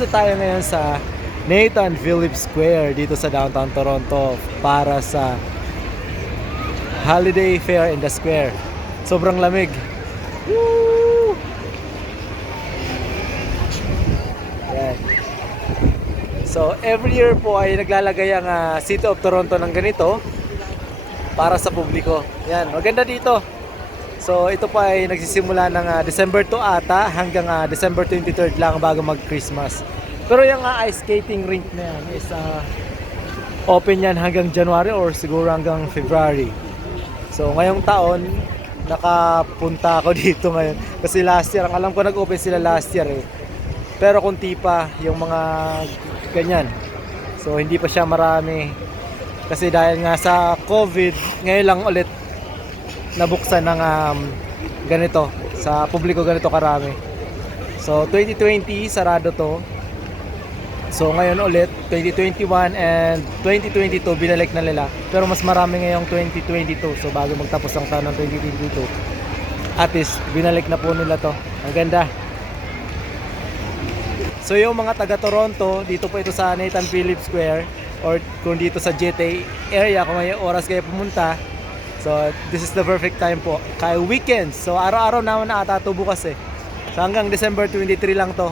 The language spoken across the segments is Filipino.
nandito tayo ngayon sa Nathan Phillips Square dito sa downtown Toronto para sa Holiday Fair in the Square. Sobrang lamig. Woo! Yan. So every year po ay naglalagay ang City of Toronto ng ganito para sa publiko. Yan, maganda dito. So ito pa ay nagsisimula ng December 2 ata hanggang December 23rd lang bago mag-Christmas. Pero yung ice skating rink na yan is open yan hanggang January or siguro hanggang February. So ngayong taon nakapunta ako dito ngayon kasi last year, ang alam ko nag-open sila last year eh. Pero kunti pa yung mga ganyan. So hindi pa siya marami kasi dahil nga sa COVID ngayon lang ulit nabuksan ng ganito sa publiko, ganito karami. So 2020 sarado to. So ngayon ulit 2021 and 2022 binalik na nila. Pero mas marami ngayong 2022. So bago magtapos ang taon ng 2022 at least binalik na po nila to. Ang ganda. So yung mga taga Toronto, dito po ito sa Nathan Phillips Square or kung dito sa GTA area kung may oras kayo pumunta. So this is the perfect time po. Kaya weekends. So araw-araw naman na ata ito bukas eh. So hanggang December 23 lang to.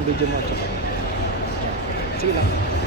ang video mo. Tsaka. Yan. Sige lang.